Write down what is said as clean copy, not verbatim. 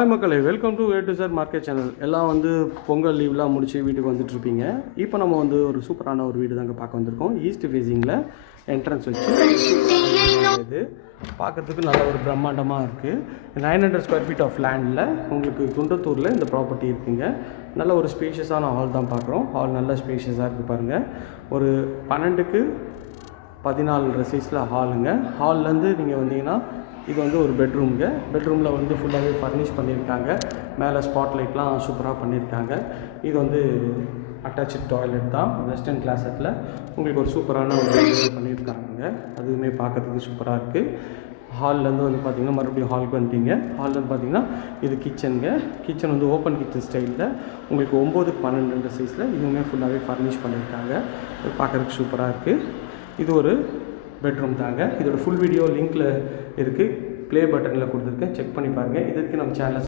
Hi மக்களே, welcome to A to Z market channel. எல்லாம் வந்து பொங்கல் லீவ்லாம் முடிச்சு வீட்டுக்கு வந்துட்டுருப்பீங்க. இப்போ நம்ம வந்து ஒரு சூப்பரான ஒரு வீடு தாங்க பார்க்க வந்திருக்கோம். ஈஸ்ட் ஃபேஸிங்கில் என்ட்ரன்ஸ் வச்சு இது பார்க்குறதுக்கு நல்ல ஒரு பிரம்மாண்டமாக இருக்குது. 900 ஸ்கொயர் ஃபீட் ஆஃப் லேண்டில் உங்களுக்கு குன்றத்தூரில் இந்த ப்ராப்பர்ட்டி இருக்குங்க. நல்ல ஒரு ஸ்பேஷியஸான ஹால் தான் பார்க்குறோம். ஹால் நல்ல ஸ்பேஷியஸாக இருக்குது பாருங்கள். ஒரு 12க்கு 14 சைஸில் ஹாலுங்க. ஹால்லேருந்து நீங்கள் வந்தீங்கன்னா இது வந்து ஒரு பெட்ரூம்ங்க. பெட்ரூமில் வந்து ஃபுல்லாகவே ஃபர்னிஷ் பண்ணியிருக்காங்க. மேலே ஸ்பாட் லைட்லாம் சூப்பராக பண்ணியிருக்காங்க. இது வந்து அட்டாச்சு டாய்லெட் தான். வெஸ்டர்ன் கிளாஸட்டில் உங்களுக்கு ஒரு சூப்பரான ஒரு பண்ணியிருக்காங்க. அதுவுமே பார்க்குறதுக்கு சூப்பராக இருக்குது. ஹால்லேருந்து வந்து பார்த்திங்கன்னா மறுபடியும் ஹாலுக்கு வந்துட்டீங்க. ஹால்லேருந்து பார்த்திங்கன்னா இது கிச்சனுங்க. கிச்சன் வந்து ஓப்பன் கிச்சன் ஸ்டைலில் உங்களுக்கு 9க்கு 12 சைஸில் இதுவுமே ஃபுல்லாகவே ஃபர்னிஷ் பண்ணியிருக்காங்க. இது பார்க்குறதுக்கு சூப்பராக இருக்குது. இது ஒரு பெட்ரூம் தாங்க. இதோட ஃபுல் வீடியோ லிங்க்கில் இருக்குது. ப்ளே பட்டனில் கொடுத்துருக்கேன், செக் பண்ணி பாருங்கள். இதுக்கு நம்ம சேனலை